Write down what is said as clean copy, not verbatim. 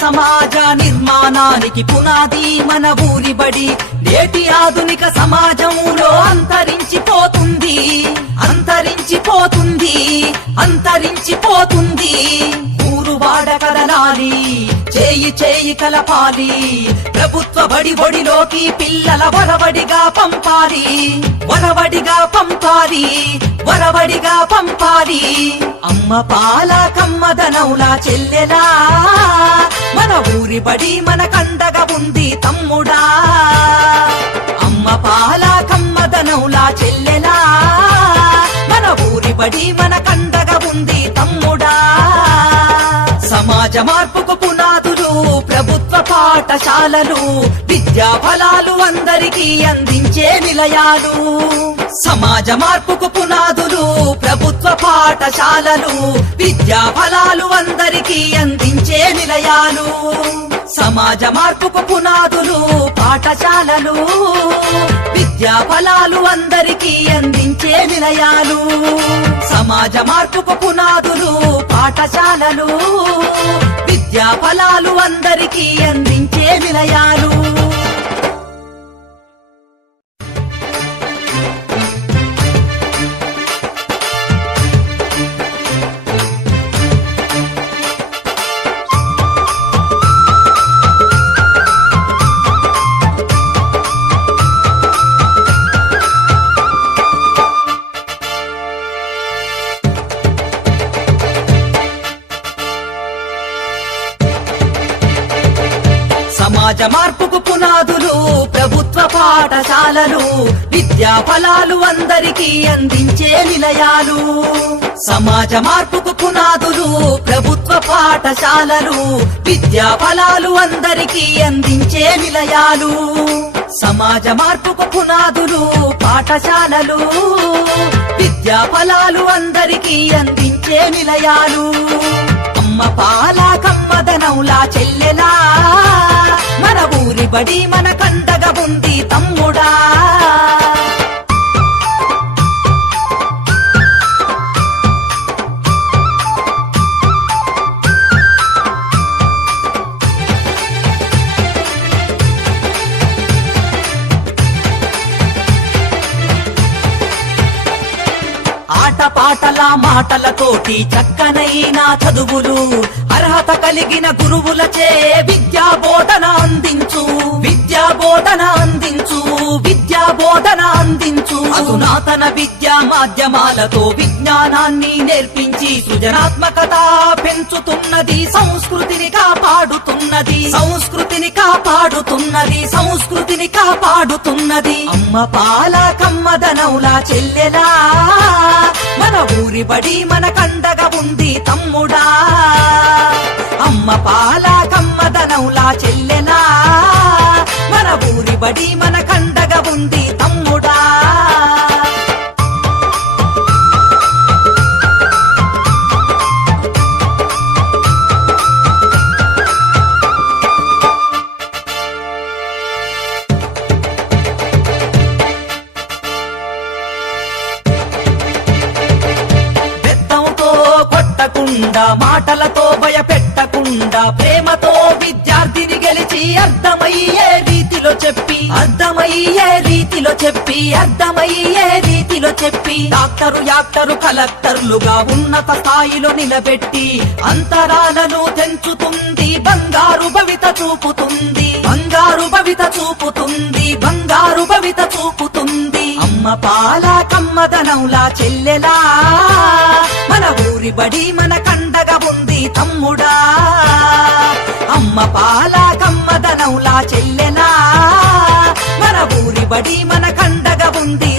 సమాజ నిర్మాణానికి పునాది మన ఊరి బడి. నేటి ఆధునిక సమాజంలో అంతరించిపోతుంది అంతరించిపోతుంది అంతరించిపోతుంది. ఊరు వాడ కదలాలి, చేయి చేయి కలపాలి. ప్రభుత్వ బడి బడిలోకి పిల్లల వరవడిగా పంపాలి, వరవడిగా పంపాలి, వరవడిగా పంపాలి. అమ్మ పాల కమ్మదనౌలా చెల్లెలా, మన ఊరి బడి మన కండగా ఉంది తమ్ముడా. అమ్మ పాల కమ్మదనౌలా చెల్లెలా, మన ఊరి బడి మన కండగా ఉంది తమ్ముడా. సమాజ మార్పుకు పునాదులు ప్రభుత్వ పాఠశాలలు, విద్యా ఫలాలు అందరికీ అందించే నిలయాలు. సమాజ మార్పుకు పునాదులు ప్రభుత్వ పాఠశాలలు, విద్యా ఫలాలు అందరికీ అందించే నిలయాలు. సమాజ మార్పుకు పునాదులు పాఠశాలలు, విద్యా ఫలాలు అందరికీ అందించే నిలయాలు. సమాజ మార్పుకు పునాదులు పాఠశాలలు, విద్యా ఫలాలు అందరికీ అందించే నిలయాలు. సమాజ మార్పుకు పునాదులు ప్రభుత్వ పాఠశాలలు, విద్యా ఫలాలు అందరికీ అందించే నిలయాలు. సమాజ మార్పుకు పునాదులు ప్రభుత్వ పాఠశాలలు, విద్యా ఫలాలు అందరికీ అందించే నిలయాలు. సమాజ మార్పుకు పునాదులు పాఠశాలలు, విద్యా ఫలాలు అందరికీ అందించే నిలయాలు. అమ్మ పాల కమ్మదనౌలా చెల్లెలా, మన ఊరి బడి మన కండగా ఉంది తమ్ముడా. ఆటపాటల మాటలతోటి చక్కనైన చదువులు, అర్హత కలిగిన గురువులచే విద్యా బోధన అందించు, విద్యా బోధన అందించు, విద్యా బోధన అందించు. అధునాతన విద్యా మాధ్యమాలతో విజ్ఞానాన్ని నేర్పించి సృజనాత్మకత పెంచుతున్నది, సంస్కృతిని కాపాడుతున్నది, సంస్కృతిని కాపాడుతున్నది, సంస్కృతిని కాపాడుతున్నది. అమ్మ పాల కమ్మదనౌలా చెల్లెలా, మన ఊరి బడి మన కండగా ఉంది తమ్ముడా. అమ్మ పాల కమ్మదనౌలా, ด నౌలా చెల్లెలా మన ఊరి బడి మన కండగా ఉంది తమ్ముడా. అమ్మ పాల కమ్మదనౌలా చెల్లెలా, మన ఊరి బడి మన కండగా ఉంది తమ్ముడా. అమ్మ పాల కమ్మదనౌలా చెల్లెలా, మన ఊరి బడి మన కండగా ఉంది తమ్ముడా. అమ్మ పాల కమ్మదనౌలా చెల్లెలా, మన ఊరి బడి మన కండగా ఉంది తమ్ముడా. పెట్టకుండా మాటలతో భయపెట్టకుండా ప్రేమతో విద్యార్థిని గెలిచి అర్థమయ్యే రీతిలో చెప్పి అర్థమయ్యే రీతిలో చెప్పి అర్థమయ్యే రీతిలో చెప్పి డాక్టరు యాక్టరు కలెక్టర్లుగా ఉన్నత స్థాయిలో నిలబెట్టి అంతరాలను తెంచుతుంది బంగారు భవిత చూపుతుంది బంగారు భవిత చూపుతుంది బంగారు భవిత చూపుతుంది అమ్మ పాల కమ్మదనౌలా చెల్లెలా మన ఊరి బడి మన కండగా ఉంది తమ్ముడా అమ్మ పాల కమ్మదనౌలా చెల్లెలా మన ఊరి బడి మన కండగా ఉంది